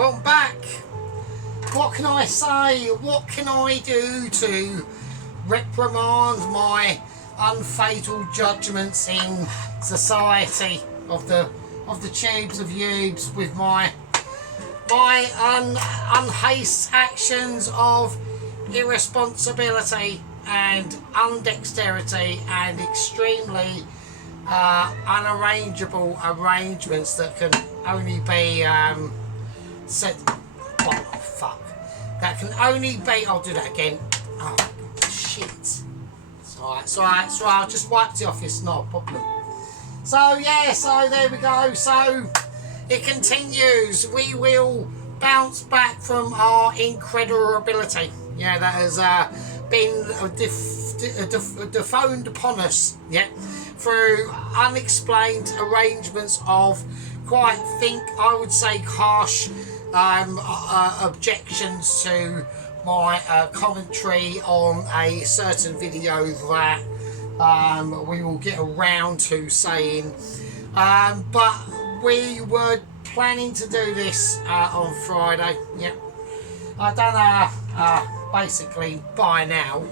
Welcome back. What can I say? What can I do to reprimand my unfatal judgments in society of the tubes of Ubes with my unhaste actions of irresponsibility and undexterity and extremely unarrangeable arrangements that can only be set. Oh fuck! That can only be. I'll do that again. Oh shit! It's alright. I'll just wipe the off. It's not a problem. So yeah. So there we go. So it continues. We will bounce back from our incredibility. Yeah, that has been dephoned upon us. Yeah. Through unexplained arrangements of I would say harsh objections to my commentary on a certain video that we will get around to saying, but we were planning to do this on Friday. Yeah, I don't know. Basically, by now.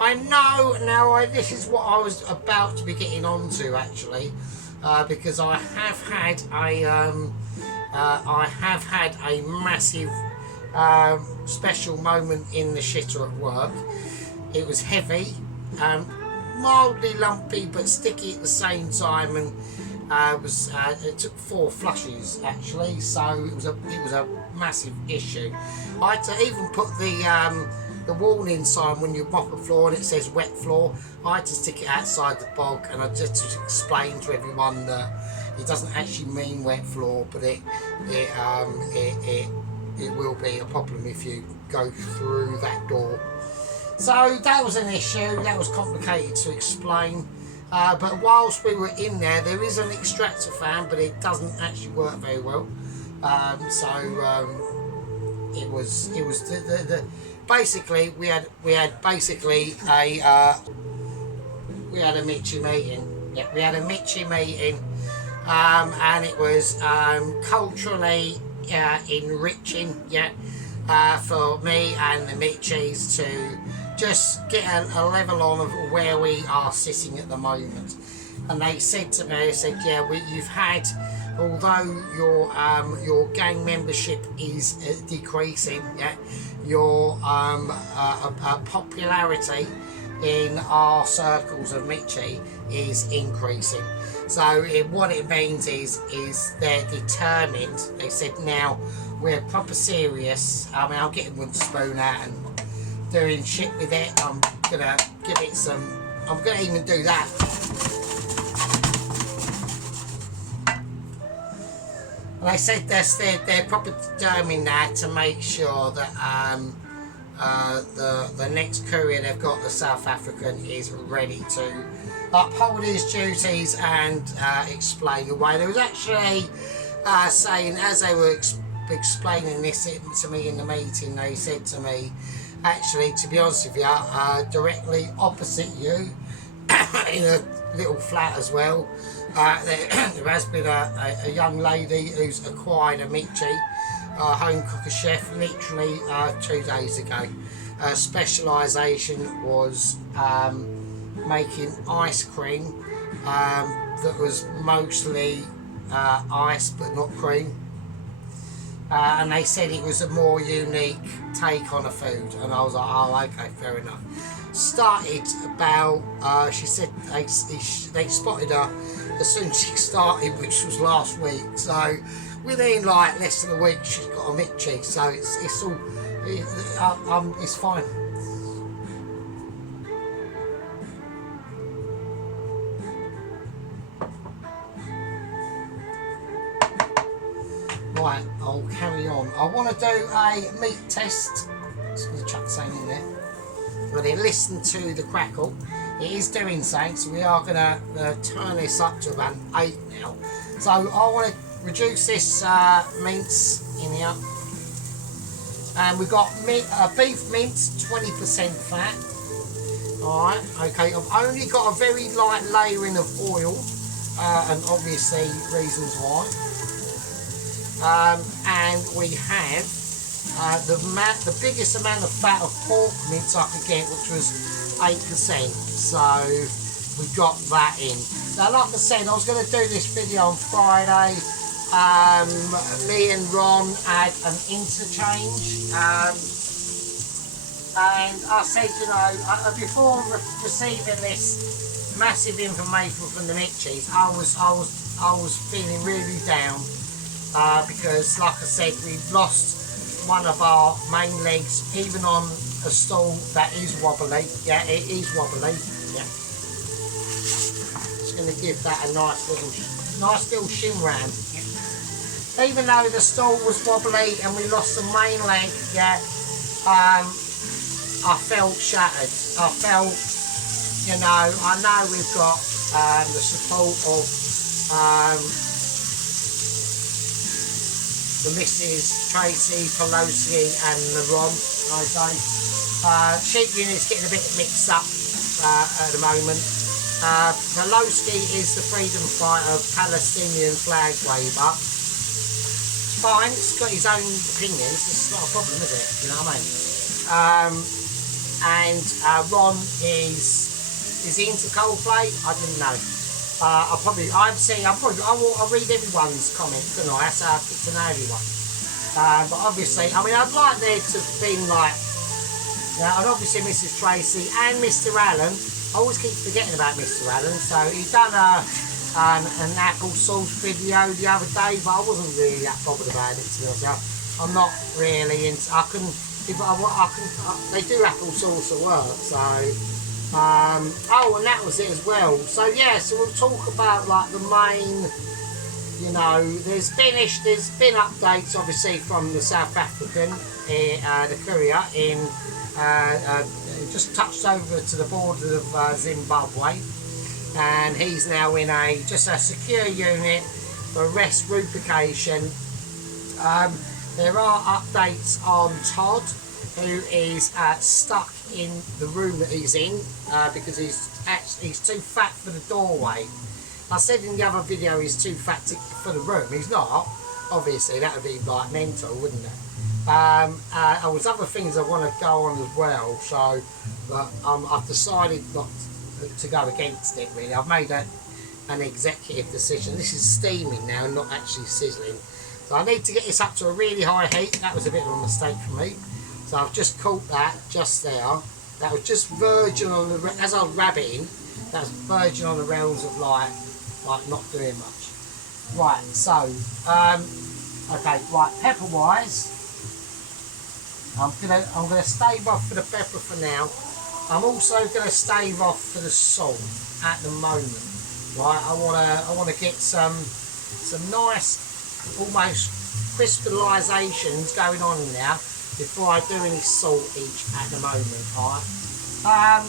I know now. This is what I was about to be getting onto actually, because I have had a massive special moment in the shitter at work. It was heavy, mildly lumpy, but sticky at the same time, and it took 4 flushes actually. So it was a massive issue. I had to even put the warning sign when you mop a floor and it says wet floor. I had to stick it outside the bog, and I just to explain to everyone that it doesn't actually mean wet floor, but it will be a problem if you go through that door. So that was an issue. That was complicated to explain. But whilst we were in there is an extractor fan, but it doesn't actually work very well. It was the basically we had basically we had a Mitchie meeting. Yeah, we had a Mitchie meeting, and it was culturally enriching. Yeah, for me and the Mitchies to just get a level on of where we are sitting at the moment. And they said to me, they said, yeah, you've had, although your gang membership is decreasing, yeah, your popularity in our circles of Mitchie is increasing. So what it means is they're determined. They said now we're proper serious. I mean, I'm getting Wooden Spoon out and doing shit with it. I'm gonna give it some. I'm gonna even do that. And they said they're proper determined now to make sure that the next courier they've got, the South African, is ready to uphold his duties and explain away. There was actually saying, as they were explaining this to me in the meeting, they said to me, actually, to be honest with you, directly opposite you, in a little flat as well, there has been a young lady who's acquired a Mitchie, home cooker chef, literally 2 days ago. Her specialisation was making ice cream that was mostly ice but not cream. And they said it was a more unique take on a food, and I was like, oh, okay, fair enough. Started about, she said they spotted her as soon as she started, which was last week. So within like less than a week, she's got a Mitchie. So it's all, it's fine. Right, I'll carry on. I want to do a meat test. Just going to chuck something in there. But then listen to the crackle. It is doing something, so we are going to turn this up to about 8 now. So I want to reduce this mince in here. And we've got beef mince, 20% fat. Alright, okay, I've only got a very light layering of oil, and obviously reasons why. and we have the biggest amount of fat of pork mince I could get, which was 8%. So we got that in. Now, like I said, I was going to do this video on Friday. Me and Ron had an interchange, and I said, you know, before receiving this massive information from the Mitchies, I was feeling really down because, like I said, we've lost one of our main legs, even on a stool that is wobbly. Yeah, it is wobbly. Yeah, just going to give that a nice little shimran. Yeah. Even though the stool was wobbly and we lost the main leg, yeah, I felt shattered. I felt, you know, I know we've got the support of the Mrs. Tracy Pelosi and the Ron, okay. Sheep unit's getting a bit mixed up at the moment. Pelosi is the freedom fighter, Palestinian flag waver. It's fine, it's got his own opinions, it's not a problem, is it? You know what I mean? And Ron is he into Coldplay? I didn't know. I'll read everyone's comments tonight, that's how I get to know everyone. But obviously, I mean, I'd like there to have been like, and obviously Mrs. Tracy and Mr. Allen. I always keep forgetting about Mr. Allen. So he done an apple sauce video the other day, but I wasn't really that bothered about it, to be honest. I'm not really into. They do apple sauce at work, so. Oh, and that was it as well. So yeah, so we'll talk about like the main. You know, there's been updates obviously from the South African, the courier in just touched over to the border of Zimbabwe, and he's now in just a secure unit for rest replication. There are updates on Todd, who is stuck in the room that he's in because he's too fat for the doorway. I said in the other video he's too fat for the room. He's not. Obviously, that would be like mental, wouldn't it? There's other things I want to go on as well. So, but I've decided not to go against it. Really, I've made an executive decision. This is steaming now, not actually sizzling. So I need to get this up to a really high heat. That was a bit of a mistake for me. So I've just caught that just there. That was just verging on the as I was rabbiting. That was verging on the realms of like not doing much. Right, so okay, right, pepper wise, I'm gonna stave off for the pepper for now. I'm also gonna stave off for the salt at the moment. Right, I wanna get some nice almost crystallisations going on now before I do any salt each at the moment. Right.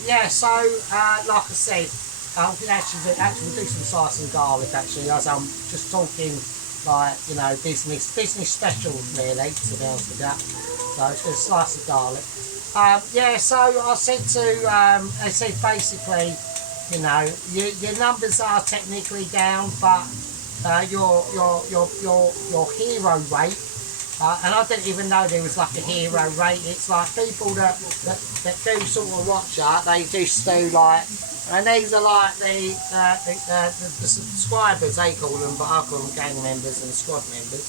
Yeah, so like I said, I can actually do some slice and garlic actually, as I'm just talking like, you know, business special really, to be honest with that. So it's just a slice of garlic. Yeah, so I said basically, you know, your numbers are technically down, but your hero rate, and I didn't even know there was like a hero rate. It's like people that do sort of watch art, they just do like. And these are like the subscribers, they call them, but I call them gang members and squad members.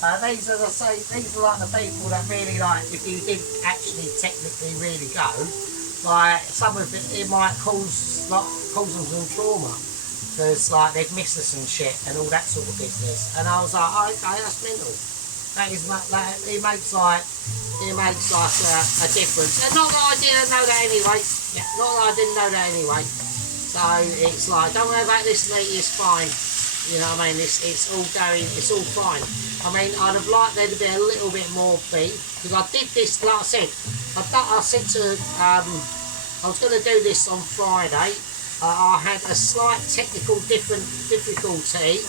These are like the people that really like, if you did actually technically really go, like some of it might cause them some trauma. Because like they'd miss us and shit and all that sort of business. And I was like, oh, okay, that's mental. That is like, it makes like a difference. And not that I didn't know that anyway. Yeah, not that I didn't know that anyway. So it's like, don't worry about this, mate. It's fine. You know what I mean? It's all going. It's all fine. I mean, I'd have liked there to be a little bit more beef because I did this. Like I said, I said to I was going to do this on Friday. I had a slight technical difficulty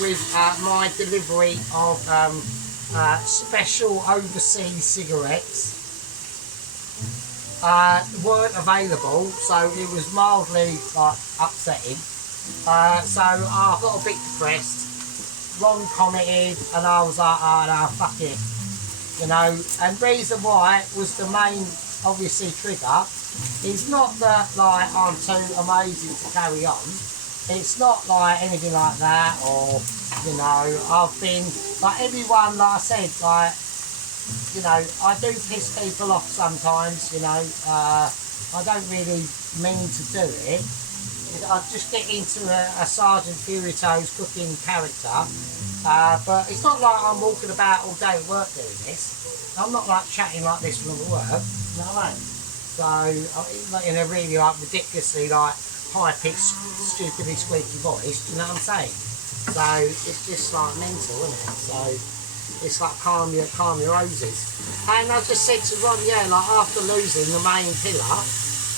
with my delivery of special overseas cigarettes. Weren't available, so it was mildly like upsetting. So I got a bit depressed. Ron commented, and I was like, oh no, fuck it. You know, and reason why was the main, obviously, trigger. It's not that, like, I'm too amazing to carry on. It's not, like, anything like that, or, you know, I've been, like, everyone, like I said, like, you know, I do piss people off sometimes, you know. I don't really mean to do it. I just get into a Sergeant Furito's cooking character, but it's not like I'm walking about all day at work doing this. I'm not like chatting like this when I'm at work, you know what I mean? So, like in a really like ridiculously like high-pitched, stupidly squeaky voice, do you know what I'm saying? So it's just like mental, isn't it? So it's like calm your roses. And I just said to Ron, yeah, like after losing the main pillar,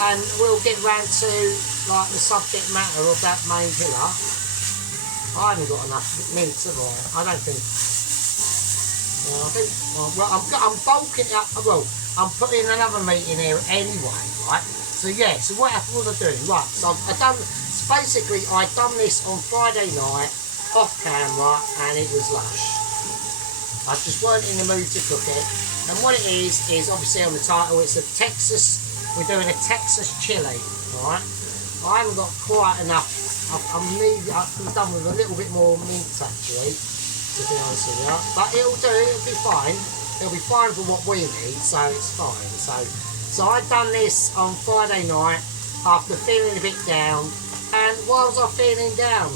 and we'll get round to like the subject matter of that main pillar. I haven't got enough minutes, have I? I don't think. I think. Well, I'm bulking up. Well, I'm putting another meeting here anyway, right? So yeah. So what was I doing? Right. So I done. So basically, I done this on Friday night off camera, and it was lush. I just weren't in the mood to cook it. And what it is obviously on the title. It's a Texas. We're doing a Texas chili, right? I haven't got quite enough. I'm done with a little bit more mince actually, to be honest with you. But it'll do. It'll be fine. It'll be fine for what we need, so it's fine. So I done this on Friday night after feeling a bit down. And why was I feeling down?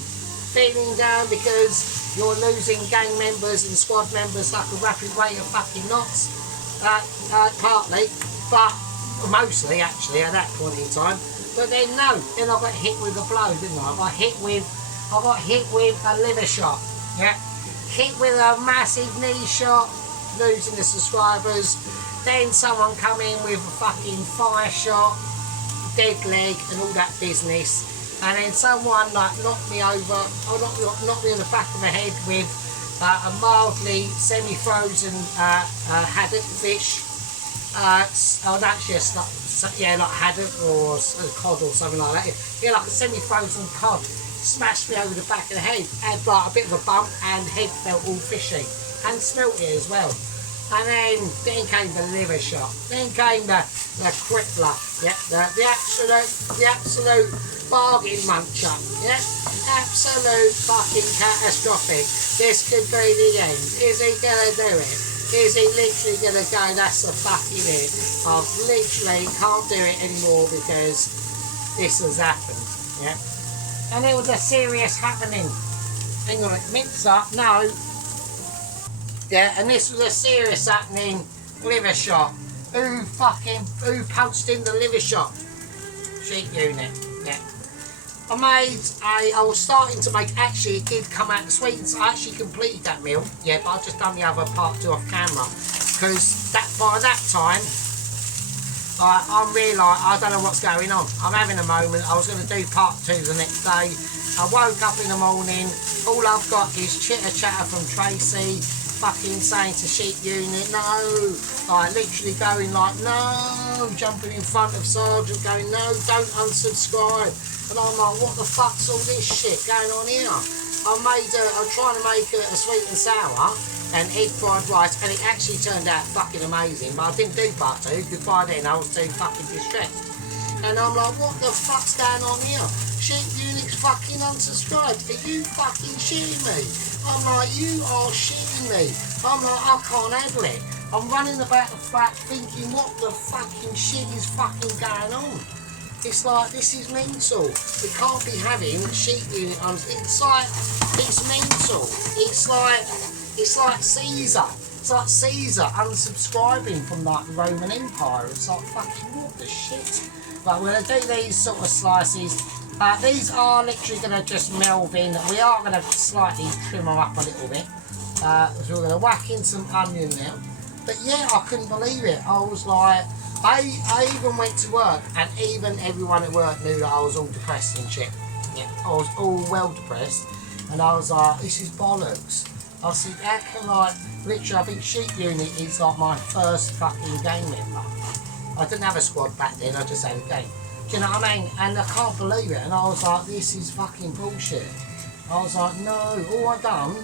Feeling down because you're losing gang members and squad members like a rapid rate of fucking knots. Partly, but mostly actually at that point in time. But then no, then I got hit with a blow, didn't I? I got hit with a liver shot. Yeah, hit with a massive knee shot, losing the subscribers. Then someone come in with a fucking fire shot, dead leg, and all that business. And then someone like knocked me over, or knocked me on the back of the head with a mildly semi-frozen haddock fish. Actually, yeah, like haddock or cod or something like that. Yeah, like a semi-frozen cod. Smashed me over the back of the head. Had like a bit of a bump and head felt all fishy. And smelt it as well. And then came the liver shot. Then came the crippler. Yeah, the absolute bargain muncher. Yeah, absolute fucking catastrophic. This could be the end. Is he gonna do it? Is he literally going to go, that's the fucking it? I literally can't do it anymore because this has happened, yeah? And it was a serious happening. Hang on, mince up, no. Yeah, and this was a serious happening liver shot. Who punched in the liver shot? Sheep unit, yeah. I was starting to make, actually it did come out sweet, and I actually completed that meal, yeah, but I've just done the other part 2 off camera, because by that time, I'm realising, I don't know what's going on. I'm having a moment. I was going to do part 2 the next day. I woke up in the morning, all I've got is chitter chatter from Tracy, fucking saying to Sheep Unit, no, like literally going like, no, jumping in front of Sergeant, going, no, don't unsubscribe. And I'm like, what the fuck's all this shit going on here? I'm trying to make a sweet and sour and egg fried rice, and it actually turned out fucking amazing. But I didn't do part 2, because by then I was too fucking distressed. And I'm like, what the fuck's going on here? Sheep Unit's fucking unsubscribed. Are you fucking shitting me? I'm like, you are shitting me. I'm like, I can't handle it. I'm running about the flat thinking, what the fucking shit is fucking going on? It's like, this is mental. We can't be having Sheep Unit on. It's mental. It's like Caesar. It's like Caesar unsubscribing from like the Roman Empire. It's like fucking what the shit. But we're gonna do these sort of slices. These are literally gonna just meld in. We are gonna slightly trim them up a little bit. So we're gonna whack in some onion now. But yeah, I couldn't believe it. I was like, I even went to work, and even everyone at work knew that I was all depressed and shit. Yeah, I was all well depressed, and I was like, this is bollocks. I said, how can literally, I think Sheep Unit is like my first fucking game member. I didn't have a squad back then, I just had a game. Do you know what I mean? And I can't believe it, and I was like, this is fucking bullshit. I was like, no, all I done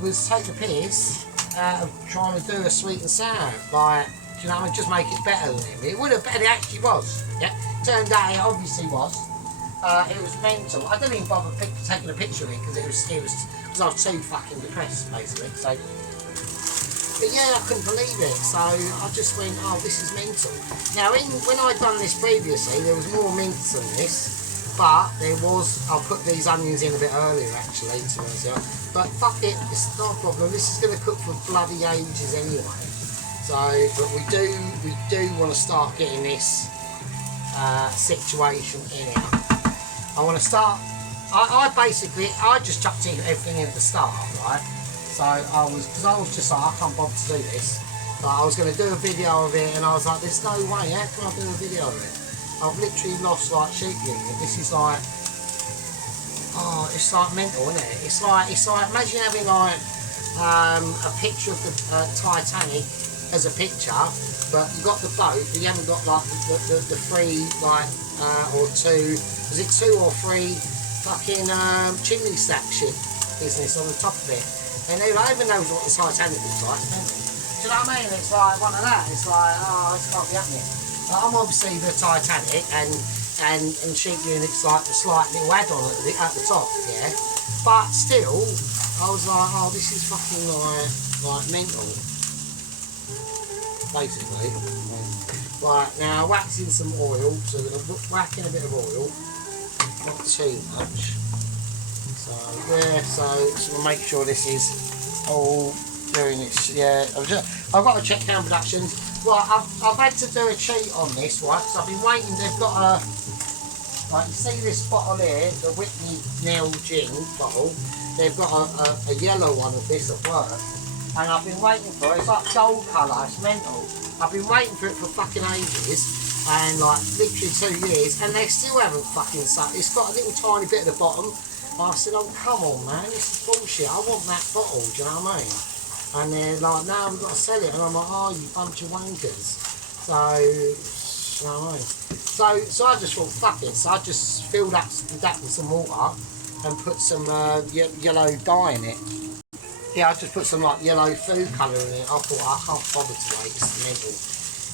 was take the piss out of trying to do a sweet and sour. Like, do you know what I mean? Just make it better than him. It would have, it actually was. Yeah. Turned out it obviously was. It was mental. I didn't even bother taking a picture of it because because I was too fucking depressed basically. So, but yeah, I couldn't believe it. So I just went, oh, this is mental. Now, when I'd done this previously, there was more mince than this, but there was. I'll put these onions in a bit earlier actually, to be honest with you. But fuck it, it's not a problem. This is going to cook for bloody ages anyway. So, but we do want to start getting this situation in here. I want to start. I just chucked everything in at the start, right? So because I was just like, I can't bother to do this. But I was going to do a video of it, and I was like, there's no way. How can I do a video of it? I've literally lost like sheepling. This is like, oh, it's like mental, isn't it? It's like imagine having like a picture of the Titanic as a picture, but you got the boat, but you haven't got like the three like or two. Was it 2 or 3 fucking chimney stack shit business on the top of it? And who even knows what the Titanic was like? Do you know what I mean? It's like one of that. It's like, oh, this can't be happening. But I'm obviously the Titanic, and sheep unit's like the slight little add-on at the top, yeah. But still, I was like, oh, this is fucking like mental, basically. Right, now whack's in some oil, so we're going to whack in a bit of oil, not too much. So yeah, so we'll make sure this is all doing its, yeah. I've got to check Down Productions. Right, I've had to do a cheat on this, right, because I've been waiting. They've got a, like, you see this bottle here, the Whitney Nell Gin bottle. They've got a yellow one of this at work, and I've been waiting for it. It's like gold colour, it's mental. I've been waiting for it for fucking ages, and like literally 2 years, and they still haven't fucking sucked. It's got a little tiny bit at the bottom. I said, oh come on man, this is bullshit. I want that bottle, do you know what I mean? And they're like, no, we've got to sell it. And I'm like, oh, you bunch of wankers. So, you know what I mean? So I just thought, fuck it. So I just filled up that with some water and put some yellow dye in it. Yeah, I just put some like yellow food colour in it. I thought I can't bother to wait, it's mental.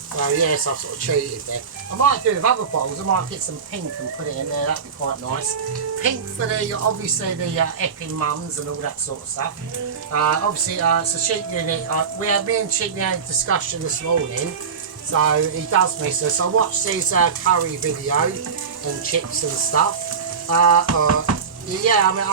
So yes, I've sort of cheated there. I might do with other bottles. I might get some pink and put it in there. That'd be quite nice. Pink for the obviously the Epping mums and all that sort of stuff. Obviously, it's a sheep unit. Me and Sheep Unit had a discussion this morning. So he does miss us. I watched his curry video and chips and stuff. Yeah, I mean,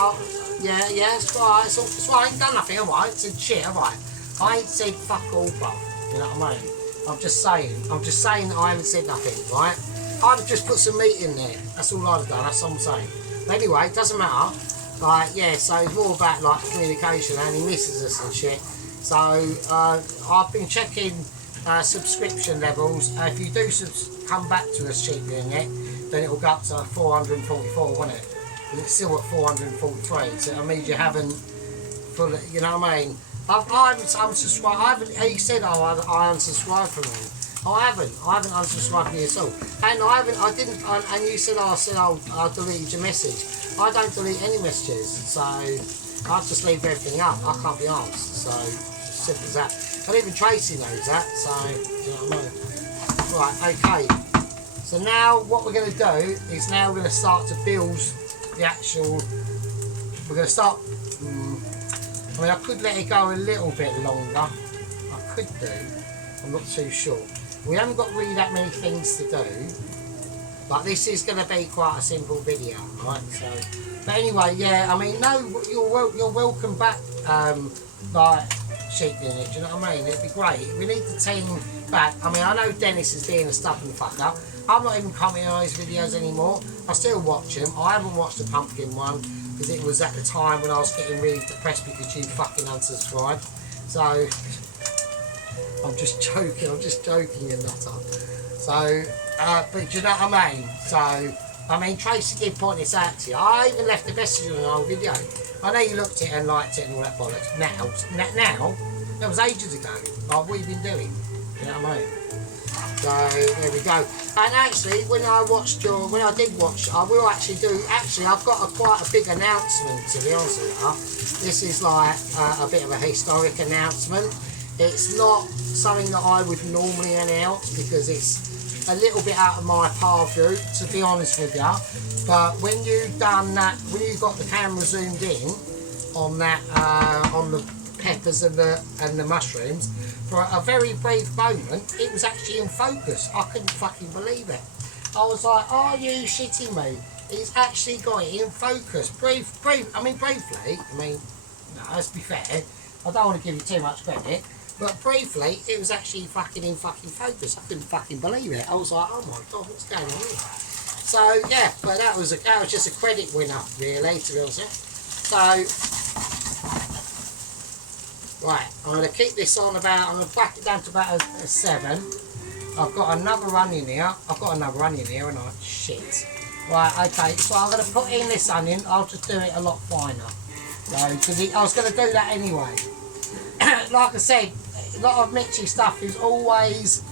yeah, it's right. It's right. I ain't done nothing, have I? It's a shit, have I? I ain't said fuck all, bro. You know what I mean? I'm just saying that I haven't said nothing, right? I'd have just put some meat in there. That's all I'd have done. That's all I'm saying. But anyway, it doesn't matter. Like, yeah, so it's more about like communication, and he misses us and shit. So I've been checking subscription levels. If you do come back to us Sheep Unit, then it will go up to 444, won't it? And it's still at 443. So that means you haven't fully, you know what I mean? I'm unsubscribed. He said, oh, I unsubscribed from him. I haven't unsubscribed from you at all. And and you said, oh, I deleted your message. I don't delete any messages, so I just leave everything up. I can't be asked, so simple as that. And even Tracy knows that, so, you know what I mean? Right, okay. So now what we're going to do is now we're going to start to build the actual, we're going to start, I mean, I could let it go a little bit longer. I could do. I'm not too sure. We haven't got really that many things to do. But this is going to be quite a simple video, right? So, but anyway, yeah. I mean, no, you're welcome back, like Sheep Unit. Do you know what I mean? It'd be great. We need the team back. I mean, I know Dennis is being a stubborn fucker. I'm not even commenting on his videos anymore. I still watch him. I haven't watched the pumpkin one, because it was at the time when I was getting really depressed because you fucking unsubscribed. So, I'm just joking, you nutter. So, but you know what I mean? So, I mean, Tracy did point this out to you. I even left a message on an old video. I know you looked at it and liked it and all that bollocks. Now, that was ages ago. Like, what have you been doing? You know what I mean? So there we go. And actually, when I did watch, I will actually do. Actually, I've got quite a big announcement, to be honest with you. This is like a bit of a historic announcement. It's not something that I would normally announce because it's a little bit out of my purview, to be honest with you. But when you've done that, when you've got the camera zoomed in on that, on the peppers and the mushrooms, for a very brief moment, it was actually in focus. I couldn't fucking believe it. I was like, are you shitting me? He's actually got it in focus. Briefly, no, let's be fair. I don't want to give you too much credit, but briefly, it was actually fucking in fucking focus. I couldn't fucking believe it. I was like, oh my god, what's going on here? So yeah, but that was just a credit winner, really, to be honest. So. Right, I'm going to keep this on about, I'm going to back it down to about a 7. I've got another onion here. And shit. Right, okay, so I'm going to put in this onion. I'll just do it a lot finer. So, because I was going to do that anyway. Like I said, a lot of Mitchy stuff is always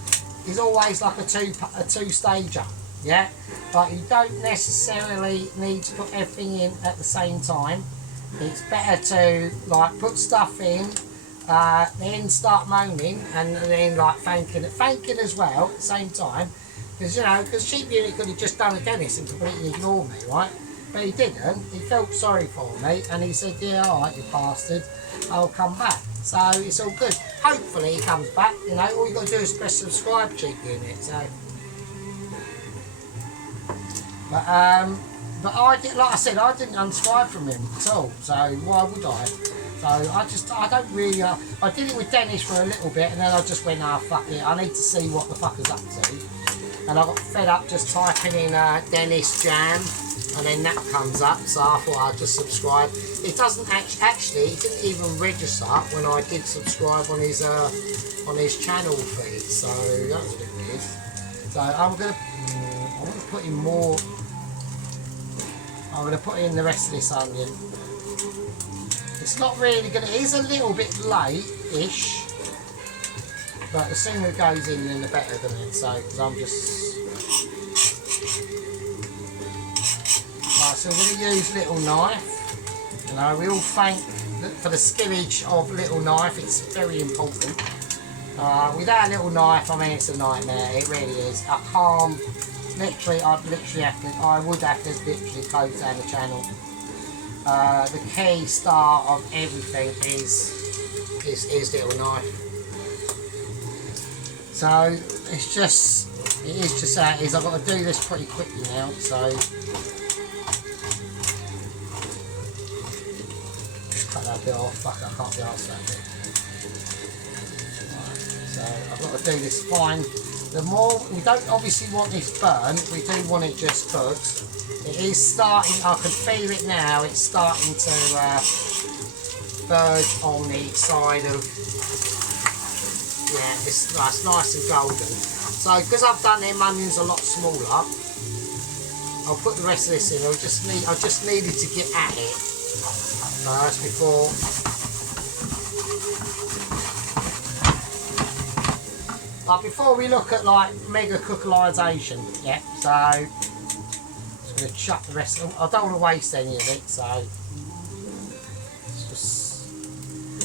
like a two-stager. Yeah? But you don't necessarily need to put everything in at the same time. It's better to, like, put stuff in, then start moaning and then like thanking as well at the same time, because Sheep Unit could have just done a Dennis and completely ignored me, right? But he didn't. He felt sorry for me and he said, yeah, alright, you bastard, I'll come back. So it's all good. Hopefully he comes back. All you got to do is press subscribe, Sheep Unit. So but I did, like I said, I didn't unsubscribe from him at all, so why would I? So I don't really, I did it with Dennis for a little bit and then I just went, fuck it, I need to see what the fucker's up to. And I got fed up just typing in Dennis Jam and then that comes up, so I thought I'd just subscribe. It doesn't actually, it didn't even register when I did subscribe on his channel feed, so that was a bit weird. So I want to put in more. I'm going to put in the rest of this onion. It's not really going to, it is a little bit late-ish, but the sooner it goes in, then the better, doesn't it? So, because I'm just... Right, so we're going to use Little Knife. We all thank for the skillage of Little Knife, it's very important. Without a Little Knife, I mean, it's a nightmare, it really is. I can't... Literally, I would have to literally close down the channel. The key star of everything is Little Knife. So it is just how it is. I've got to do this pretty quickly now. So cut that bit off. Fuck, I can't be arsed that bit. Right, so I've got to do this fine. The more, we don't obviously want this burnt, we do want it just cooked. It is starting, I can feel it now, it's starting to verge on the side of, yeah, it's nice and golden. So because I've done them onions a lot smaller, I'll put the rest of this in. I just needed to get at it first before. Before we look at like mega cookalisation, yeah, so just going to chuck the rest of, I don't want to waste any of it, so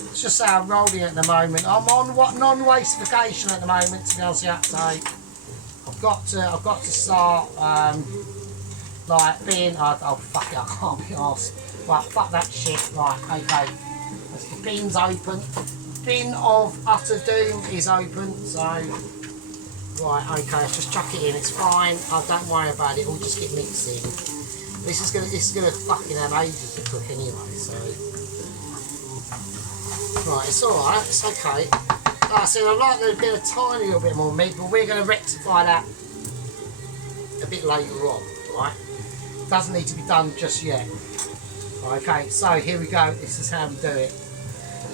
it's just how I'm rolling at the moment. I'm on what non-wastification at the moment, to be honest with you, so I've got to start like being, oh fuck it, I can't be arsed. Right, fuck that shit, right, okay, the bin's open. Bin of Utter Doom is open, so right, okay, let's just chuck it in, it's fine, don't worry about it, we'll just get mixed in. This is gonna fucking have ages to cook anyway, so right, it's alright, it's okay. Like I said, I'd like there to be a tiny little bit more meat, but we're gonna rectify that a bit later on, right? Doesn't need to be done just yet. Okay, so here we go, this is how we do it.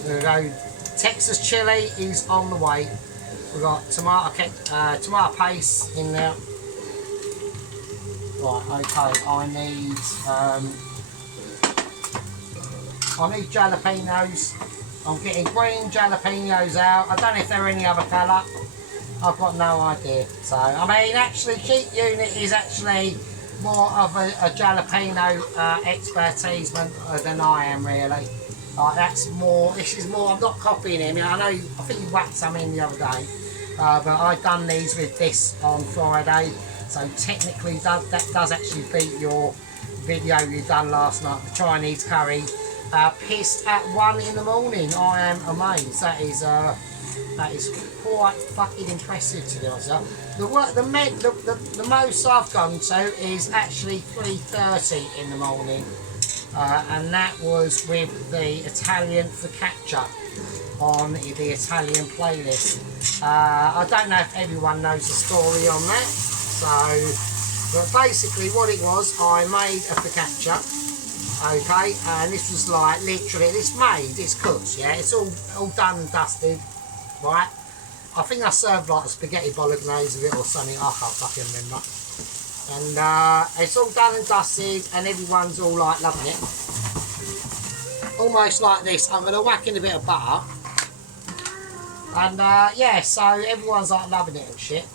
We're gonna go Texas chili is on the way. We've got tomato paste in there. Right, okay, I need jalapenos. I'm getting green jalapenos out. I don't know if they're any other colour. I've got no idea. So, I mean, actually, Cheap Unit is actually more of a jalapeno expertise than I am, really. That's more, this is more, I'm not copying him. I know, I think you whacked some in the other day. But I done these with this on Friday. So technically that does actually beat your video you done last night, the Chinese curry. Pissed at 1 in the morning. I am amazed. That is quite fucking impressive, to be honest. The most I've gone to is actually 3:30 in the morning, and that was with the Italian focaccia on the Italian playlist. I don't know if everyone knows the story on that. So, but basically what it was, I made a focaccia. Okay, and this was like literally, it's cooked, yeah, it's all done and dusted, right? I think I served like a spaghetti bolognese with it or something, I can't fucking remember. And it's all done and dusted, and everyone's all like loving it. Almost like this. I'm gonna whack in a bit of butter, and yeah, so everyone's like loving it and shit.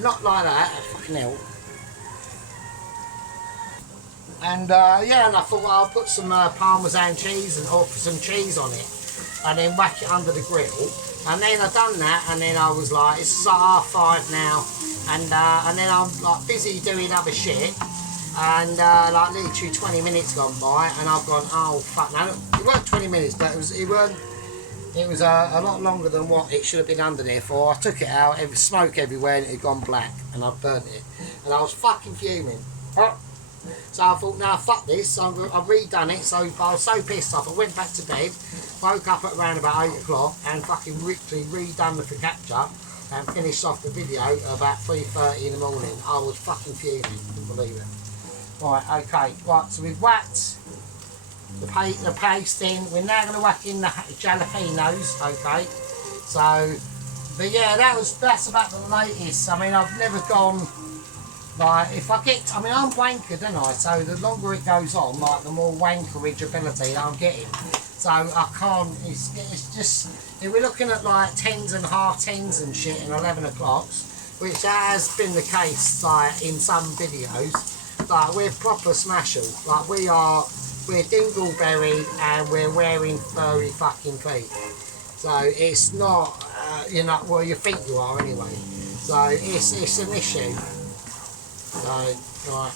Not like that, fucking hell. And yeah, and I thought, well, I'll put some Parmesan cheese or some cheese on it, and then whack it under the grill. And then I done that, and then I was like, it's like 5:30 now, and then I'm like busy doing other shit, and like literally 20 minutes gone by, and I've gone, oh fuck, now it weren't 20 minutes, but it was a lot longer than what it should have been under there for. I took it out, it was smoke everywhere, and it had gone black, and I burnt it, and I was fucking fuming. So I thought, now fuck this, so I've redone it. So I was so pissed off, I went back to bed, woke up at around about 8 o'clock, and fucking literally redone the focaccia and finished off the video about 3:30 in the morning. I was fucking fuming, couldn't believe it. Right, okay, right, so we've whacked the paste in. We're now going to whack in the jalapenos, okay? So, but yeah, that's about the latest. I mean, I've never gone. Like, if I get, I mean, I'm wanker, don't I? So the longer it goes on, like, the more wankerage ability I'm getting. So I can't, it's just, if we're looking at like 10s and half 10s and shit and 11 o'clocks, which has been the case, like, in some videos, like, we're proper smashers. Like, we're dingleberried and we're wearing furry fucking feet. So it's not, you know, well, you think you are anyway. So it's an issue. So, right.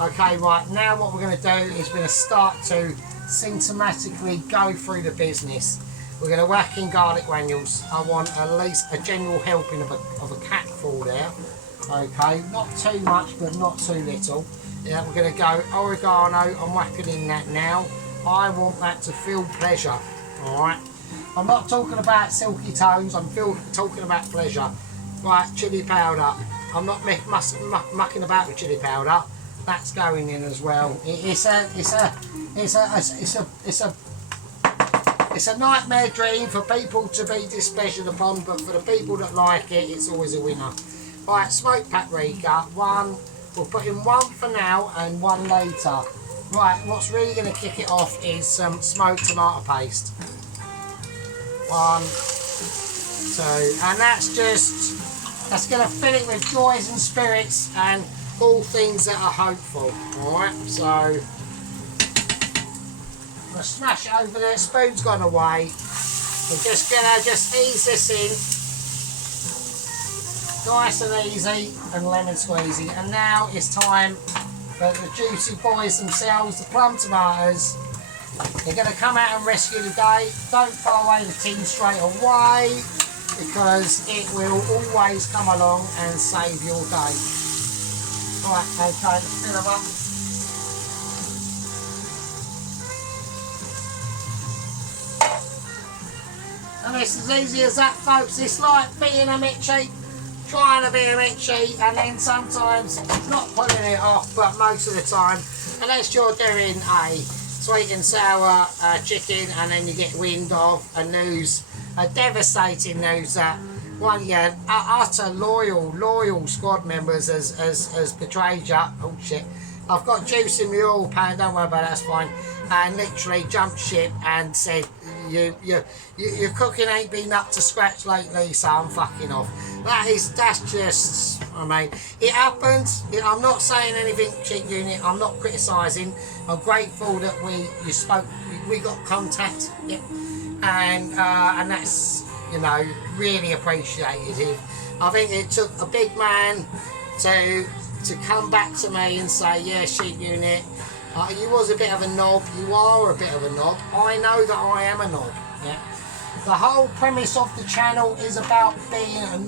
Okay, right, now what we're going to do is we're going to start to symptomatically go through the business. We're going to whack in garlic granules. I want at least a general helping of a catful there. Okay, not too much, but not too little. Yeah, we're going to go oregano. I'm whacking in that now. I want that to feel pleasure. Alright. I'm not talking about silky tones, I'm talking about pleasure. Right, chili powder. I'm not mucking about with chili powder. That's going in as well. It's a nightmare dream for people to be displeasured upon, but for the people that like it, it's always a winner. Right, smoked paprika. We'll put in 1 for now and 1 later. Right, what's really going to kick it off is some smoked tomato paste. 1, 2, and that's going to fill it with joys and spirits and all things that are hopeful. Alright, so I'm going to smash it over there. Spoon's gone away. We're just going to ease this in. Nice and easy and lemon squeezy. And now it's time for the juicy boys themselves, the plum tomatoes. They're going to come out and rescue the day. Don't throw away the tin straight away, because it will always come along and save your day. Right, okay, let's fill them up. And it's as easy as that, folks. It's like being a Mitchie, trying to be a Mitchie, and then sometimes not pulling it off, but most of the time, unless you're doing a sweet and sour chicken, and then you get wind of a devastating news that one of your utter loyal squad members has betrayed you. Oh shit, I've got juice in my oil pan, don't worry about that, that's fine. And literally jumped ship and said, your cooking ain't been up to scratch lately, so I'm fucking off. That's just, I mean, it happens. I'm not saying anything, Cheek Unit. I'm not criticising. I'm grateful that we got contact, yeah, and that's, you know, really appreciated. I think it took a big man to come back to me and say, yeah, Sheep Unit, you was a bit of a knob, you are a bit of a knob, I know that I am a knob, yeah. The whole premise of the channel is about being a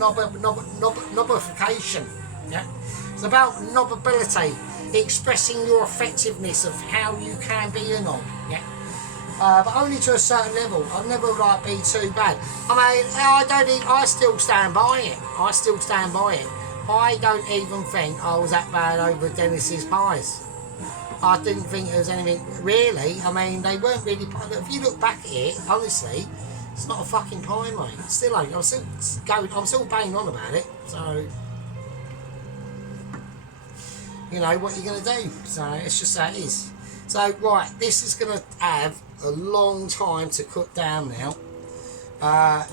nobification, yeah. It's about knobbability, expressing your effectiveness of how you can be a knob, yeah. But only to a certain level. I'd never like be too bad. I mean, I still stand by it. I still stand by it. I don't even think I was that bad over Dennis's pies. I didn't think there was anything really. I mean, they weren't really. If you look back at it, honestly, it's not a fucking pie, mate. It still ain't. I'm still banging on about it. So, you know what you're gonna do. So it's just how it is. So right, this is gonna have a long time to cook down now.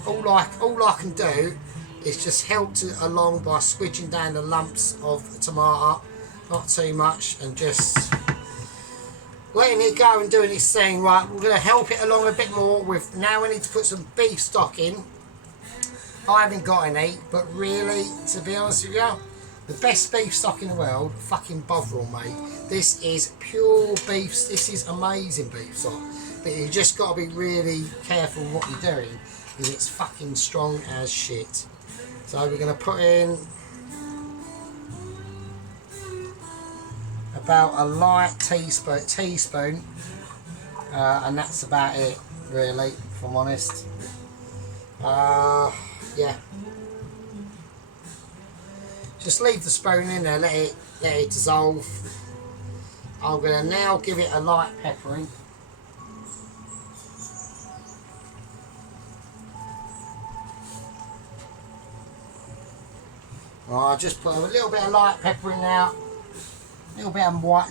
All I can do is just help along by squidging down the lumps of tomato, not too much, and just letting it go and doing its thing. Right, we're going to help it along a bit more with, now we need to put some beef stock in. I haven't got any, but really, to be honest with you, the best beef stock in the world, fucking Bovril, mate. This is pure beef, this is amazing beef stock. But you just got to be really careful what you're doing, because it's fucking strong as shit. So we're going to put in about a light teaspoon, and that's about it, really, if I'm honest. Yeah. Just leave the spoon in there, let it dissolve. I'm going to now give it a light peppering. I'll just put a little bit of light pepper in now, a little bit of white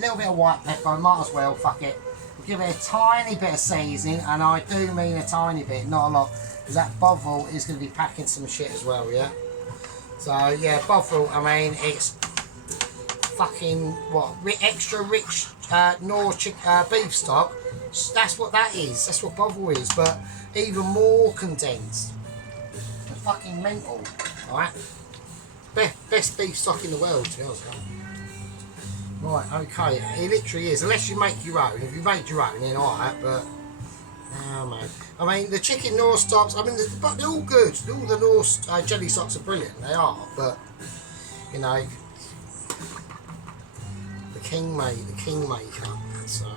pepper. I might as well, fuck it. We'll give it a tiny bit of seasoning, and I do mean a tiny bit, not a lot, because that Bovril is going to be packing some shit as well, yeah. So yeah, Bovril, I mean, it's fucking what, extra rich beef stock. That's what that is. That's what Bovril is, but even more condensed. It's fucking mental, alright. Best beef stock in the world, to be honest. Right, okay, it literally is, unless you make your own. If you make your own, then alright, but oh man. I mean, the chicken Knorr stocks, I mean, but they're all good. All the Knorr jelly stocks are brilliant, they are, but, you know, the Kingmaker, so.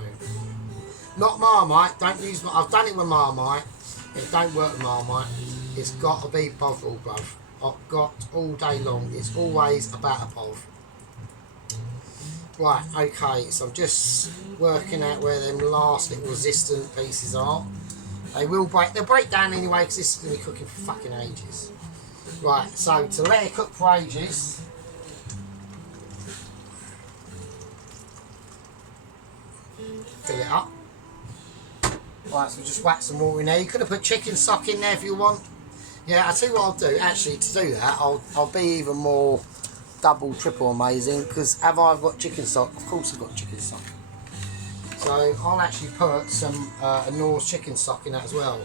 Not Marmite, don't use, I've done it with Marmite, it don't work with Marmite, it's got to be Bovril, bruv. I've got all day long, it's always about a Bov. Right, okay, so I'm just working out where them last little resistant pieces are. They'll break down anyway, because this is going to be cooking for fucking ages. Right, so to let it cook for ages, fill it up. Right, so just whack some water in there. You could have put chicken stock in there if you want. Yeah, I'll tell you what I'll do. Actually, to do that, I'll be even more double, triple amazing, because have I got chicken stock? Of course I've got chicken stock. So I'll actually put some a Knorr's chicken stock in that as well.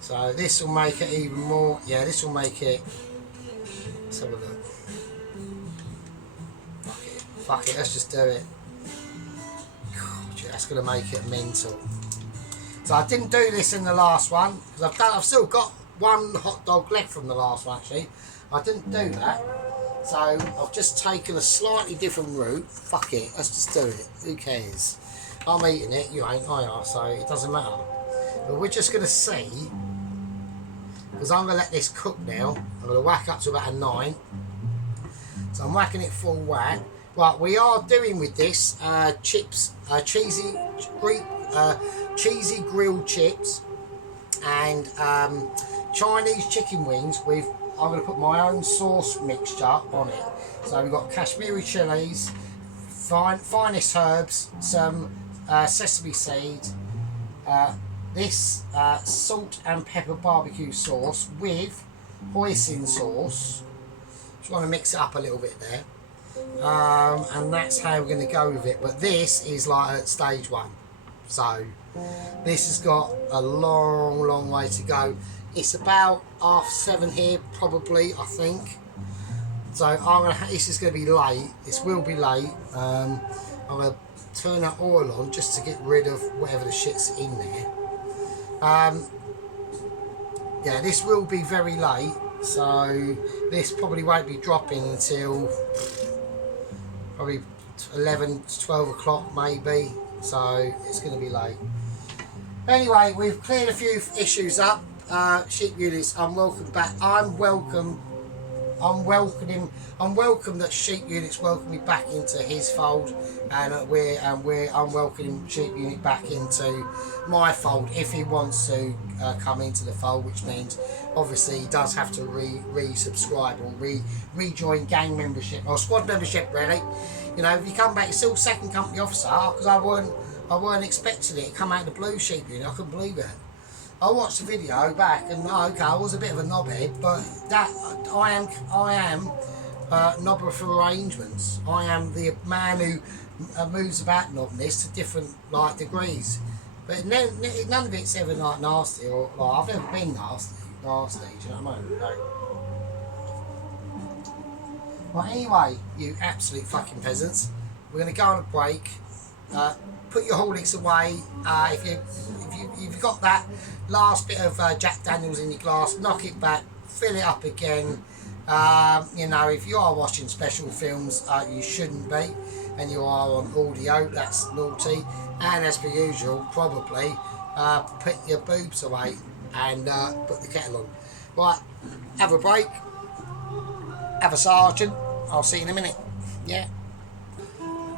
So this will make it even more, yeah, this will make it, let's have a look. Fuck it, let's just do it. God, yeah, that's going to make it mental. So I didn't do this in the last one, because I've still got one hot dog left from the last one actually. I didn't do that. So I've just taken a slightly different route. Fuck it, let's just do it. Who cares? I'm eating it, you ain't, I are, so it doesn't matter. But we're just going to see, because I'm going to let this cook now. I'm going to whack up to about a 9. So I'm whacking it full whack. Right, we are doing with this chips, cheesy grilled chips, and Chinese chicken wings with, I'm going to put my own sauce mixture on it. So we've got Kashmiri chilies, finest herbs, some sesame seed, this salt and pepper barbecue sauce with hoisin sauce. Just want to mix it up a little bit there. And that's how we're going to go with it. But this is like at stage 1. So this has got a long way to go. It's about 7:30 here probably, I think. So this is going to be late. This will be late. I'm going to turn that oil on just to get rid of whatever the shit's in there. Yeah, this will be very late. So this probably won't be dropping until probably 11 to 12 o'clock maybe. So it's going to be late. Anyway, we've cleared a few issues up. Sheep units, I'm welcome back. I'm welcome that Sheep Unit's welcome me back into his fold, and I'm welcoming Sheep Unit back into my fold if he wants to come into the fold, which means obviously he does have to resubscribe or rejoin gang membership or squad membership. Really, you know, if you come back, you're still second company officer, because I weren't expecting it. Come out of the blue, Sheep Unit. I couldn't believe it. I watched the video back and okay, I was a bit of a knobhead, but that I am knobber for arrangements. I am the man who moves about knobness to different like degrees. But none of it's ever like nasty or like I've never been nasty. Do you know what I mean? Like, well, anyway, you absolute fucking peasants, we're gonna go on a break. Put your Horlicks away. If you've got that last bit of Jack Daniels in your glass, knock it back, fill it up again. You know, if you are watching special films, you shouldn't be, and you are on audio, that's naughty. And as per usual, probably put your boobs away and put the kettle on. Right, have a break, have a sergeant. I'll see you in a minute. Yeah.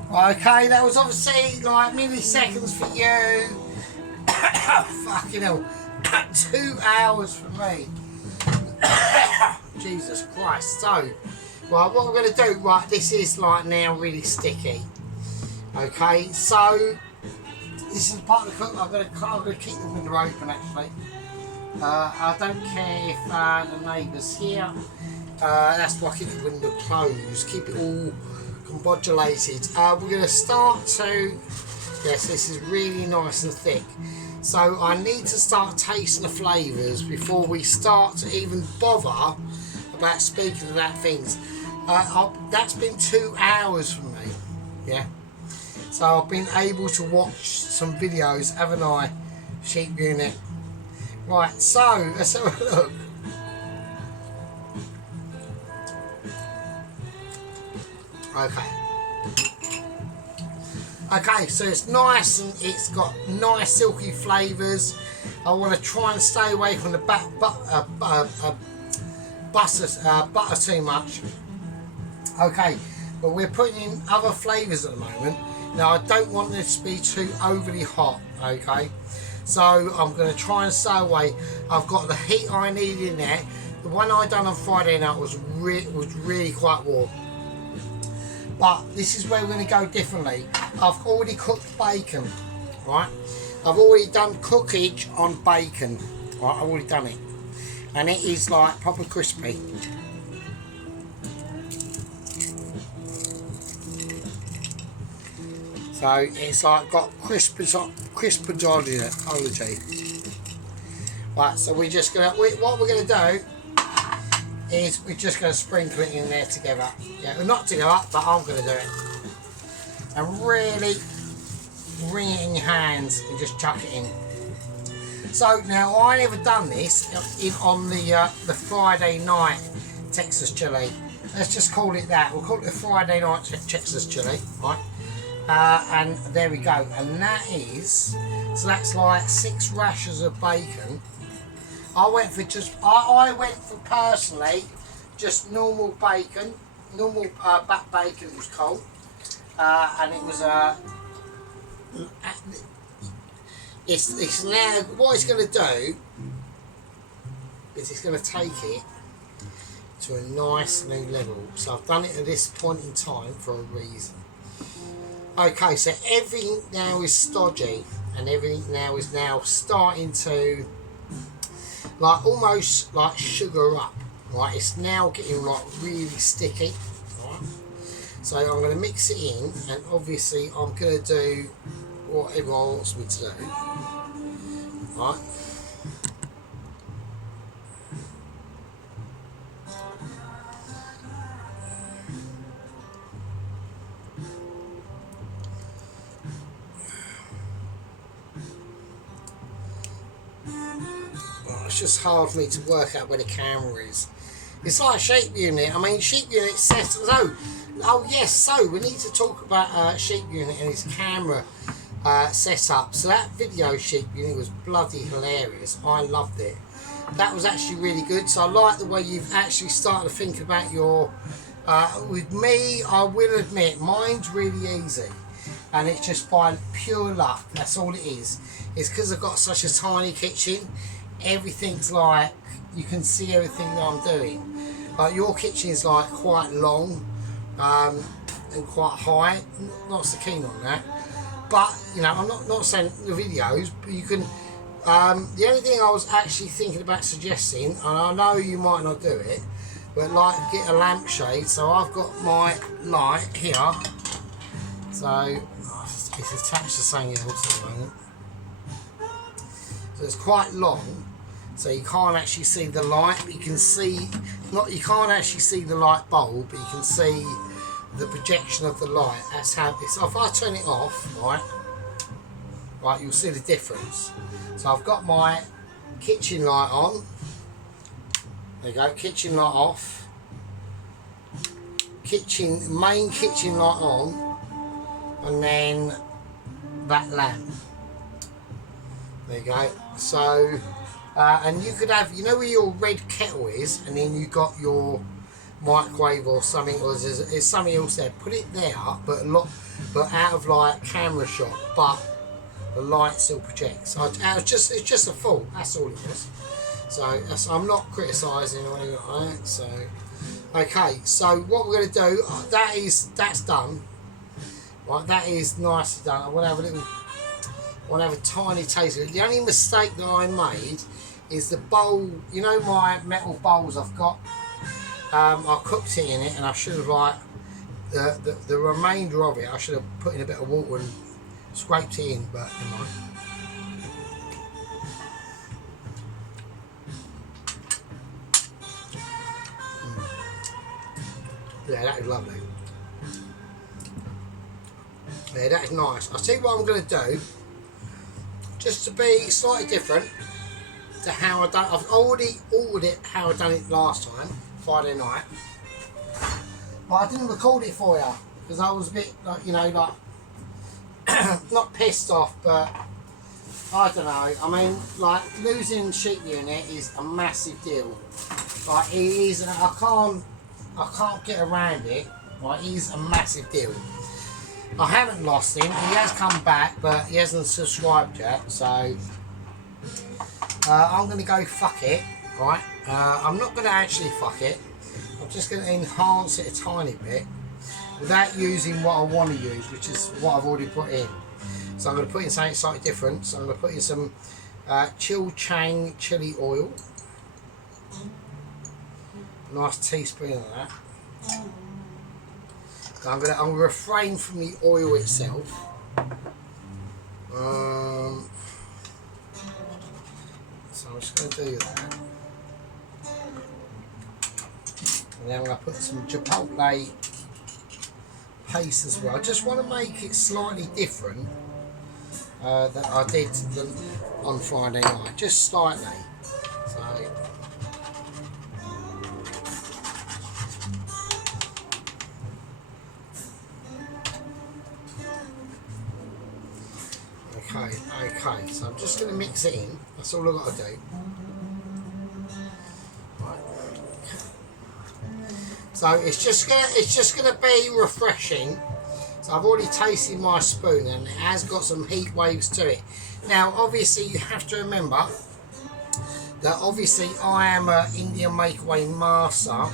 Okay, that was obviously like milliseconds for you. Fucking hell. 2 hours for me. Jesus Christ. So, right, what we're going to do, right, this is like now really sticky. Okay, so this is part of the cook. I'm going to keep the window open actually. I don't care if the neighbour's here. That's why I keep the window closed. Keep it all combobulated. We're going to start to, yes, this is really nice and thick, so I need to start tasting the flavours before we start to even bother about speaking about things. That's been 2 hours for me, yeah, so I've been able to watch some videos, haven't I, Sheep Unit? Right, so let's have a look. Okay, so it's nice and it's got nice silky flavours. I want to try and stay away from the butter too much. Okay, but we're putting in other flavours at the moment. Now I don't want this to be too overly hot, okay? So I'm going to try and stay away. I've got the heat I need in there. The one I done on Friday night was really quite warm. But this is where we're going to go differently. I've already cooked bacon, right? I've already done cookage on bacon, right? I've already done it. And it is like proper crispy. So it's like got crispers on it, apology. Right, so we're just going to, what we're going to do is we're just going to sprinkle it in there together. Yeah, well, not together, but I'm going to do it. And really wring it in your hands and just chuck it in. So now I never done this on the Friday night Texas chili. Let's just call it that. We'll call it the Friday night Texas chili, right? And there we go. And that is, so that's like 6 rashers of bacon. I went for personally just normal bacon, normal back bacon. It was cold, and it was it's now what it's going to do is it's going to take it to a nice new level. So I've done it at this point in time for a reason. Okay, so everything now is stodgy. and everything now is starting to like almost like sugar up. Right, it's now getting like really sticky. Right, so I'm going to mix it in, and obviously I'm going to do what everyone wants me to do. Right. It's just hard for me to work out where the camera is. It's like a Shape Unit. I mean, Shape Unit says, oh yes, so we need to talk about Shape Unit and his camera setup. So that video Shape Unit was bloody hilarious. I loved it. That was actually really good. So I like the way you've actually started to think about your... with me, I will admit, mine's really easy. And it's just by pure luck. That's all it is. It's because I've got such a tiny kitchen. Everything's like, you can see everything that I'm doing. Like your kitchen is like quite long and quite high. Not so keen on that. But, you know, I'm not saying the videos, but you can... the only thing I was actually thinking about suggesting, and I know you might not do it, but like get a lampshade. So I've got my light here. So it's attached to something else at the moment. So it's quite long, so you can't actually see the light. But you can see, you can't actually see the light bulb, but you can see the projection of the light. That's how it's. So if I turn it off, right, you'll see the difference. So I've got my kitchen light on. There you go, kitchen light off. Main kitchen light on, and then that lamp. There you go. So, and you could have, you know where your red kettle is, and then you got your microwave or something, or there's something else there. Put it there, but out of like camera shot, but the light still projects. So it's just a thought. That's all it was. So I'm not criticising or anything like that. So, okay. So what we're going to do, that's done. Right, that is nicely done. I want to have a tiny taste of it. The only mistake that I made is the bowl. You know my metal bowls I've got. I cooked it in it, and I should have like the remainder of it. I should have put in a bit of water and scraped it in, but never mind. Yeah, that is lovely. Yeah, that is nice. I'll tell you what I'm going to do. Just to be slightly different to how I done. I've already ordered it how I done it last time, Friday night. But I didn't record it for you because I was a bit like, you know, like not pissed off, but I don't know. I mean, like losing Shape Unit is a massive deal. Like it is. I can't get around it. Like it is a massive deal. I haven't lost him. He has come back, but he hasn't subscribed yet. So I'm going to go fuck it, right? I'm not going to actually fuck it. I'm just going to enhance it a tiny bit without using what I want to use, which is what I've already put in. So I'm going to put in something slightly different. So I'm going to put in some Chil Chang chili oil. Nice teaspoon of that. I'm going to refrain from the oil itself. So I'm just going to do that. And then I'm going to put some chipotle paste as well. I just want to make it slightly different that I did on Friday night, just slightly. So. Okay, so I'm just going to mix it in. That's all I've got to do. Right. So it's just gonna be refreshing. So I've already tasted my spoon, and it has got some heat waves to it. Now, obviously, you have to remember that obviously I am an Indian Makeaway master.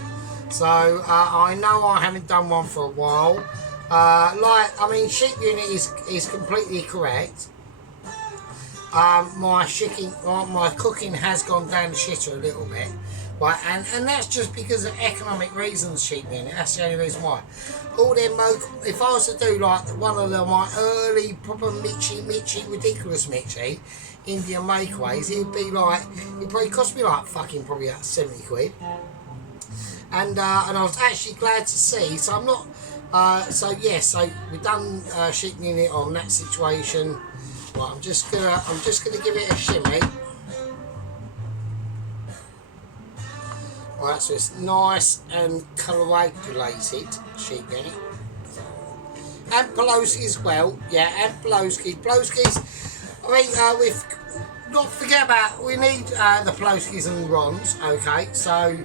So I know I haven't done one for a while. I mean, Shape Unit is completely correct. my cooking has gone down the shitter a little bit, right? And that's just because of economic reasons, sheep unit. That's the only reason why. All them if I was to do like one of my early proper Mitchy ridiculous Mitchy Indian makeaways, it'd probably cost me like fucking probably about 70 quid. And I was actually glad to see. So I'm not. So we've done sheep unit on that situation. Right, I'm just gonna give it a shimmy. Right, so it's nice and coagulated sheep unit. And Pelosi as well, yeah, and Peloski's. I mean, we've not forget about we need the Peloskis and Rons. Okay, so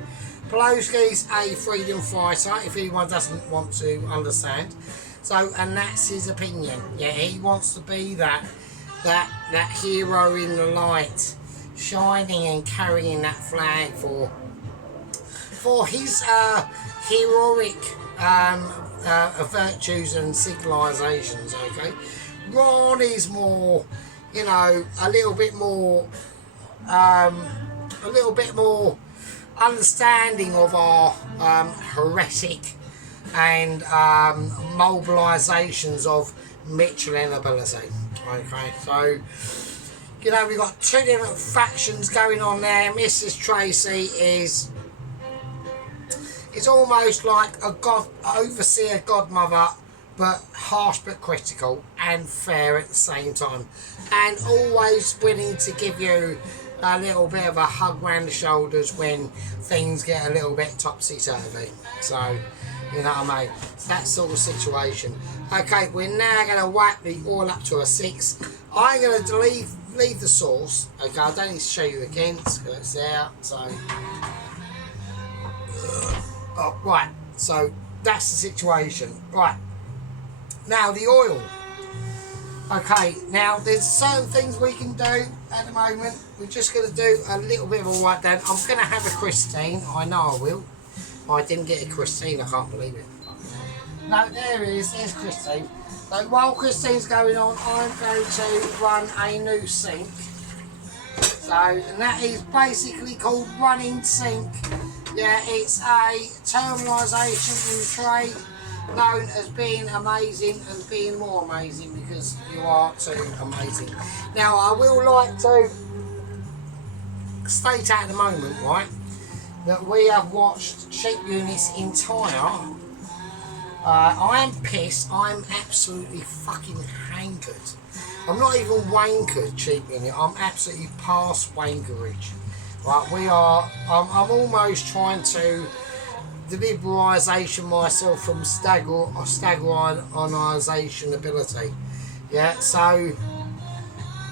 Peloski's a freedom fighter. If anyone doesn't want to understand, so and that's his opinion. Yeah, he wants to be that hero in the light, shining and carrying that flag for his heroic virtues and civilizations. Okay, Ron is more, you know, a little bit more understanding of our heretic and mobilisations of Michelin ability. Okay, so you know we've got two different factions going on there. Mrs. Tracy is almost like a overseer godmother, but harsh but critical and fair at the same time, and always willing to give you a little bit of a hug round the shoulders when things get a little bit topsy-turvy. So, you know what I mean? It's that sort of situation. Okay, we're now going to whack the oil up to a 6. I'm going to leave the sauce. Okay, I don't need to show you again. It's there. So, right. So that's the situation. Right. Now the oil. Okay, now there's certain things we can do at the moment. We're just going to do a little bit of a wipe down. I'm going to have a Christine. I know I will. I didn't get a Christine. I can't believe it. No, there it is. There's Christine. So while Christine's going on, I'm going to run a new sink. So, and that is basically called running sink. Yeah, it's a terminalisation in trade known as being amazing and being more amazing because you are too amazing. Now, I will like to state at the moment, right, that we have watched Sheep Unit's entire. I'm pissed. I'm absolutely fucking hankered. I'm not even wankered, Sheep Unit. I'm absolutely past wankerage. Right, we are. I'm almost trying to deliberisation myself from staggerisation ability. Yeah. So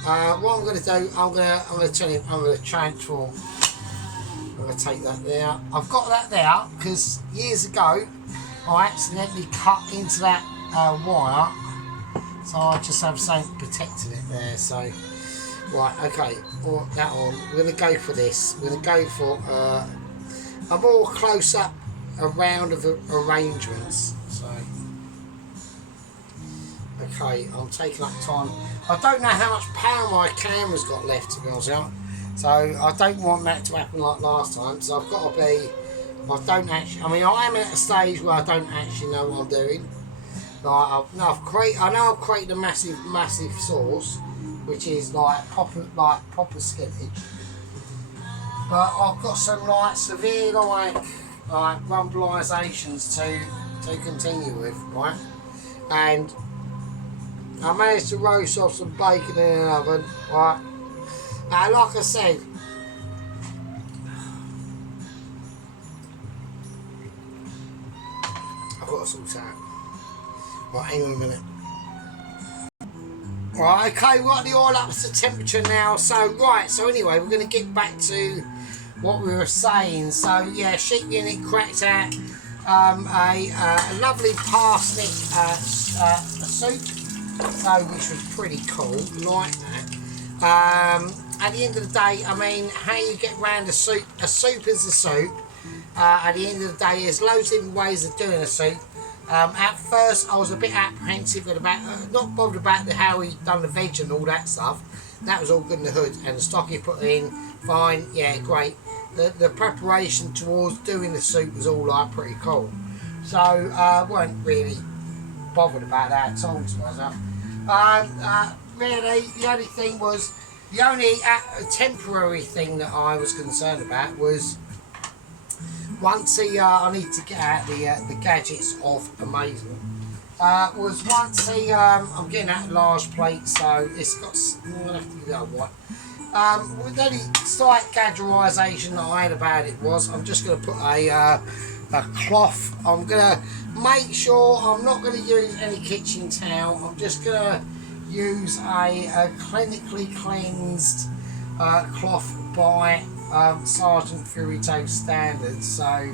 what I'm going to do, I'm going to transform. I'm going to take that there. I've got that there because years ago I accidentally cut into that wire, so I just have something protecting it there. So right, okay, or that on. We're going to go for this. We're going to go for a more close up round of arrangements. So okay, I'm taking up time. I don't know how much power my camera's got left, to be honest with you. So I don't want that to happen like last time. So I've got to be. I am at a stage where I don't actually know what I'm doing. Like I know I've created a massive source, which is like proper skippage. But I've got some like severe like rumbleisations to continue with, right? And I managed to roast off some bacon in an oven, right? Now, like I said, I've got to sort out. Right, hang on a minute. Right, okay, we've got the oil up to temperature now. So, right, so anyway, we're going to get back to what we were saying. So, yeah, Sheep Unit cracked out a lovely parsnip soup, so which was pretty cool, like that. At the end of the day, I mean, how you get round a soup is a soup. At the end of the day, there's loads of different ways of doing a soup. At first, I was a bit apprehensive about, not bothered about how he done the veg and all that stuff. that was all good in the hood, and the stock he put in, fine, yeah, great. The preparation towards doing the suit was all like pretty cool. So weren't really bothered about that at all, to myself. Really, the only thing was, the only temporary thing that I was concerned about was once I need to get out the gadgets of Amazing. Was once I'm getting that large plate, so it's got. I'm gonna have to give that a white. With any slight gadgetisation that I had about it was, I'm just going to put a cloth. I'm going to make sure I'm not going to use any kitchen towel. I'm just going to use a clinically cleansed cloth by Sergeant Furito standards, so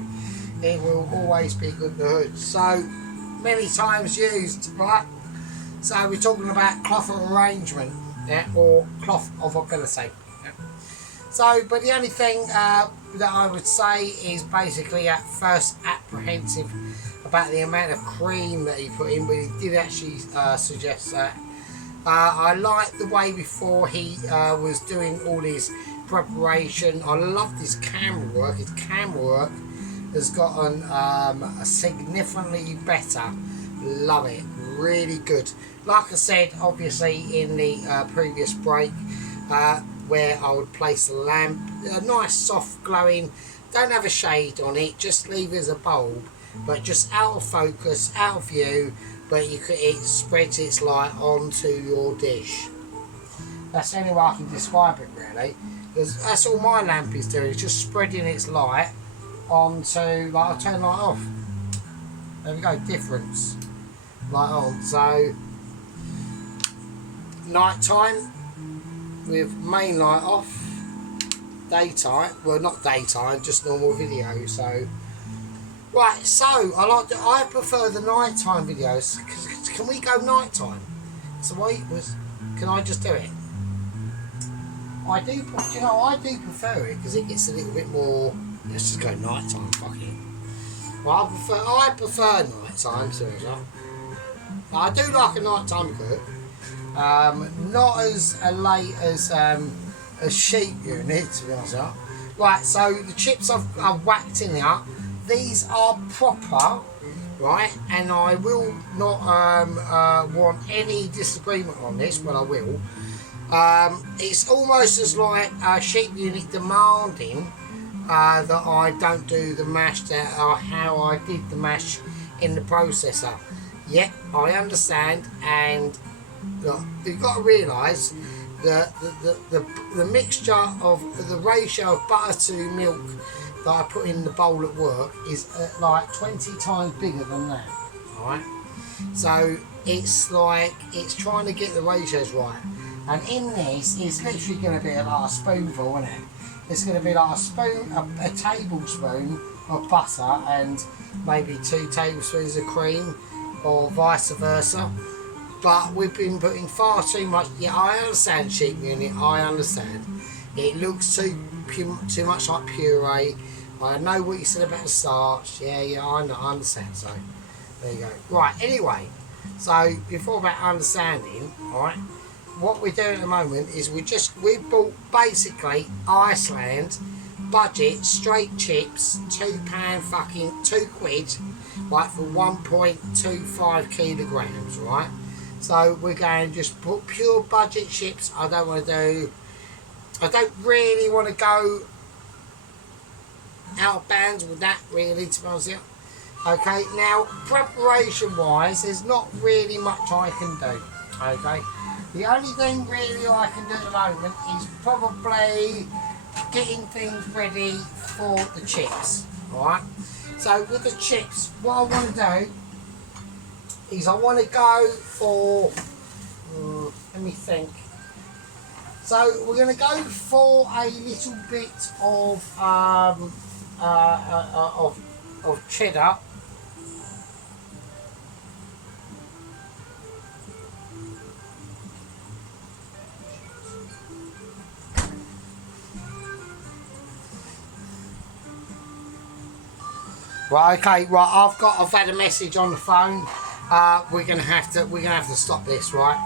it will always be good in the hood. So many times used, right? So we're talking about cloth of arrangement, yeah, or cloth of ability. Yeah. So, but the only thing that I would say is basically at first apprehensive about the amount of cream that he put in, but he did actually suggest that. I liked the way before he was doing all his preparation. I loved his camera work. His camera work has gotten significantly better. Love it. Really good. Like I said, obviously in the previous break, where I would place the lamp, a nice soft glowing, don't have a shade on it, just leave it as a bulb, but just out of focus, out of view, but it spreads its light onto your dish. That's the only way I can describe it, really, because that's all my lamp is doing, it's just spreading its light onto, like, I'll turn light off. There we go, difference. Light on. So night time with main light off, daytime, well, not daytime, just normal video. So right, so I prefer the nighttime videos. Can we go nighttime? So wait, can I just do it? I do, you know, I do prefer it because it gets a little bit more. Let's just go nighttime. Fuck it. Well, I prefer nighttime, seriously. I do like a nighttime cook. Not as late as sheep unit, to be honest. Right, so the chips I've whacked in there, these are proper, right? And I will not want any disagreement on this, but I will. It's almost as like a sheep unit demanding that I don't do the mash or how I did the mash in the processor. Yeah, I understand, and look, you've got to realise that the mixture of the ratio of butter to milk that I put in the bowl at work is like 20 times bigger than that. Alright, so it's like it's trying to get the ratios right, and in this it's literally going to be like a spoonful, isn't it? It's going to be like a tablespoon of butter and maybe 2 tablespoons of cream, or vice versa. But we've been putting far too much. Yeah, I understand sheep unit, I understand. It looks too much like puree. I know what you said about the starch. Yeah, I know, I understand. So there you go. Right, anyway, so before about understanding, alright, what we're doing at the moment is we've bought basically Iceland budget straight chips, £2 fucking £2, right, for 1.25 kilograms, right? So we're going to just put pure budget chips. I don't really want to go out of bounds with that, really, to be honest with you. Okay, now preparation wise, there's not really much I can do. Okay, the only thing really I can do at the moment is probably getting things ready for the chips. Alright, so with the chips, what I want to do is I want to go for, let me think. So we're going to go for a little bit of cheddar. Right, okay, right, I've had a message on the phone. We're gonna have to stop this, right?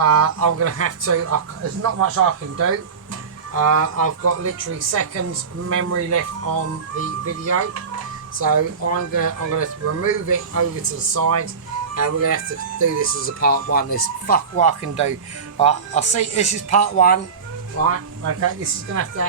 I'm going to have to, there's not much I can do. I've got literally seconds memory left on the video, so I'm gonna remove it over to the side, and we're gonna have to do this as a part one. There's fuck what I can do. Right, I'll see. This is part one. Right, okay. This is gonna have to